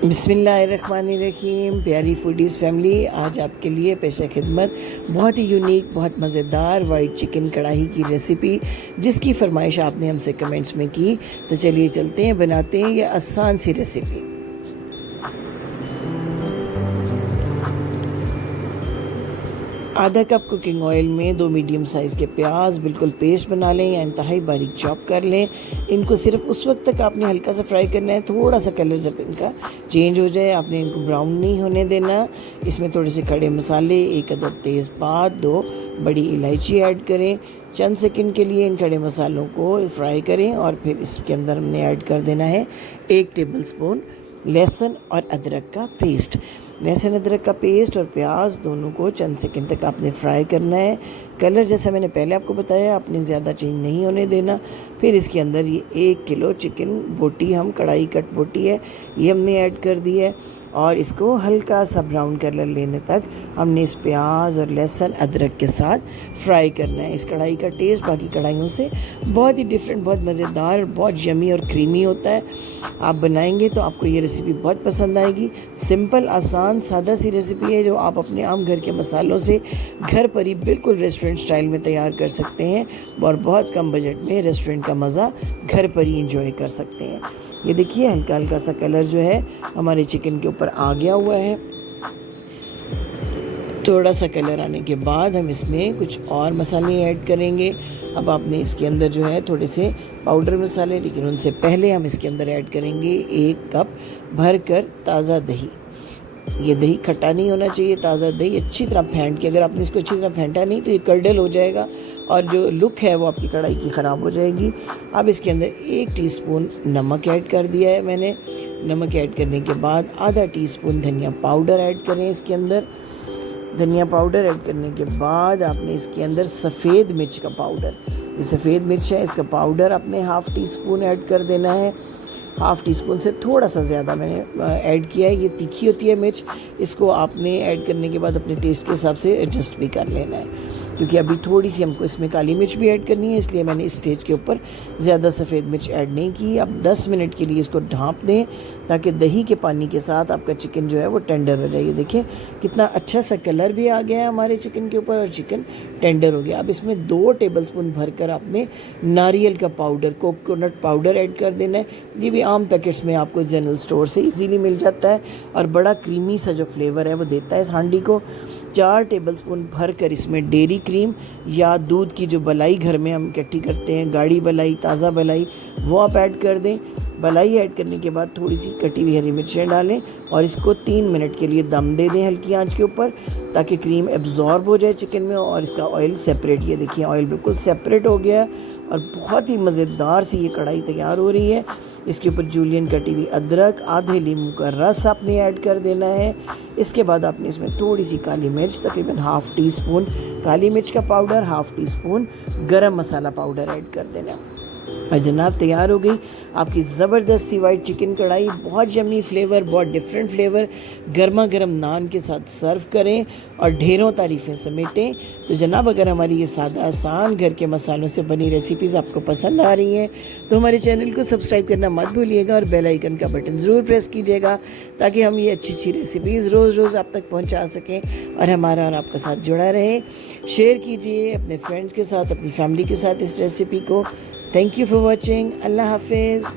बिस्मिल्लाहिर्रहमानिर्रहीम। प्यारी foodies family, आज आपके लिए पेश खिदमत बहुत ही यूनिक, बहुत मज़ेदार वाइट चिकन कढ़ाई की रेसिपी, जिसकी फरमाइश आपने हमसे कमेंट्स में की। तो चलिए चलते हैं, बनाते हैं ये आसान सी रेसिपी। आधा कप कुकिंग ऑयल में 2 मीडियम साइज़ के प्याज बिल्कुल पेस्ट बना लें या इंतहाई बारीक चॉप कर लें। इनको सिर्फ उस वक्त तक आपने हल्का सा फ्राई करना है, थोड़ा सा कलर जब इनका चेंज हो जाए, आपने इनको ब्राउन नहीं होने देना। इसमें थोड़े से खड़े मसाले, 1 अदद तेज़पात, 2 बड़ी इलायची ऐड करें। चंद सेकंड के लिए इन खड़े मसालों को फ्राई करें और फिर इसके अंदर हमने ऐड कर देना है 1 टेबलस्पून लहसुन और अदरक का पेस्ट। लहसुन अदरक का पेस्ट और प्याज दोनों को चंद सेकंड तक आपने फ्राई करना है। कलर जैसा मैंने पहले आपको बताया, आपने ज़्यादा चेंज नहीं होने देना। फिर इसके अंदर ये 1 किलो चिकन बोटी, हम कढ़ाई कट बोटी है, ये हमने ऐड कर दी है और इसको हल्का सा ब्राउन कलर लेने तक हमने इस प्याज और लहसुन अदरक के साथ फ्राई करना है। इस कढ़ाई का टेस्ट बाकी कढ़ाइयों से बहुत ही डिफरेंट, बहुत मज़ेदार, बहुत यमी और क्रीमी होता है। आप बनाएंगे तो आपको ये रेसिपी बहुत पसंद आएगी। सिंपल, आसान, सादा सी रेसिपी है जो आप अपने आम घर के मसालों से घर पर ही बिल्कुल रेस्टोरेंट स्टाइल में तैयार कर सकते हैं और बहुत कम बजट में रेस्टोरेंट का मज़ा घर पर ही इंजॉय कर सकते हैं। ये देखिए, हल्का हल्का सा कलर जो है हमारे चिकन के ऊपर आ गया हुआ है। थोड़ा सा कलर आने के बाद हम इसमें कुछ और मसाले ऐड करेंगे। अब आपने इसके अंदर जो है थोड़े से पाउडर मसाले, लेकिन उनसे पहले हम इसके अंदर ऐड करेंगे 1 कप भर कर ताज़ा दही। ये दही खट्टा नहीं होना चाहिए, ताज़ा दही अच्छी तरह फेंट के, अगर आपने इसको अच्छी तरह फेंटा नहीं तो ये कर्डल हो जाएगा और जो लुक है वो आपकी कढ़ाई की ख़राब हो जाएगी। अब इसके अंदर 1 टीस्पून नमक ऐड कर दिया है मैंने। नमक ऐड करने के बाद आधा टीस्पून धनिया पाउडर ऐड करें इसके अंदर। धनिया पाउडर ऐड करने के बाद आपने इसके अंदर सफ़ेद मिर्च का पाउडर, ये सफ़ेद मिर्च है, इसका पाउडर आपने हाफ़ टी स्पून ऐड कर देना है। हाफ़ टी स्पून से थोड़ा सा ज़्यादा मैंने ऐड किया है। ये तीखी होती है मिर्च, इसको आपने ऐड करने के बाद अपने टेस्ट के हिसाब से एडजस्ट भी कर लेना है, क्योंकि अभी थोड़ी सी हमको इसमें काली मिर्च भी ऐड करनी है, इसलिए मैंने इस स्टेज के ऊपर ज़्यादा सफ़ेद मिर्च ऐड नहीं की। अब 10 मिनट के लिए इसको ढाँप दें ताकि दही के पानी के साथ आपका चिकन जो है वो टेंडर हो जाए। देखिए कितना अच्छा सा कलर भी आ गया है हमारे चिकन के ऊपर और चिकन टेंडर हो गया। अब इसमें 2 टेबलस्पून भरकर आपने नारियल का पाउडर, कोकोनट पाउडर ऐड कर देना है। ये भी आम पैकेट्स में आपको जनरल स्टोर से इजीली मिल जाता है और बड़ा क्रीमी सा जो फ्लेवर है वो देता है इस हांडी को। 4 टेबलस्पून भरकर इसमें डेयरी क्रीम या दूध की जो मलाई घर में हम इकट्ठी करते हैं, गाढ़ी मलाई, ताज़ा मलाई, वो आप ऐड कर दें। मलाई ऐड करने के बाद थोड़ी सी कटी हुई हरी मिर्चें डालें और इसको 3 मिनट के लिए दम दे दें हल्की आंच के ऊपर, ताकि क्रीम एब्जॉर्ब हो जाए चिकन में और इसका ऑयल सेपरेट। ये देखिए, ऑयल बिल्कुल सेपरेट हो गया और बहुत ही मज़ेदार सी ये कढ़ाई तैयार हो रही है। इसके ऊपर जूलियन कटी हुई अदरक, आधे नींबू का रस आपने ऐड कर देना है। इसके बाद आपने इसमें थोड़ी सी काली मिर्च, तकरीबन हाफ़ टी स्पून काली मिर्च का पाउडर, हाफ़ टी स्पून गरम मसाला पाउडर ऐड कर देना। और जनाब, तैयार हो गई आपकी ज़बरदस्त सी वाइट चिकन कढ़ाई। बहुत यमी फ्लेवर, बहुत डिफरेंट फ्लेवर। गर्मा गर्म नान के साथ सर्व करें और ढेरों तारीफ़ें समेटें। तो जनाब, अगर हमारी ये सादा आसान घर के मसालों से बनी रेसिपीज़ आपको पसंद आ रही हैं तो हमारे चैनल को सब्सक्राइब करना मत भूलिएगा और बेल आइकन का बटन ज़रूर प्रेस कीजिएगा, ताकि हम ये अच्छी अच्छी रेसिपीज़ रोज़ रोज़ आप तक पहुँचा सकें और हमारा और आपका साथ जुड़ा रहे। शेयर कीजिए अपने फ्रेंड्स के साथ, अपनी फैमिली के साथ इस रेसिपी को। Thank you for watching. Allah Hafiz.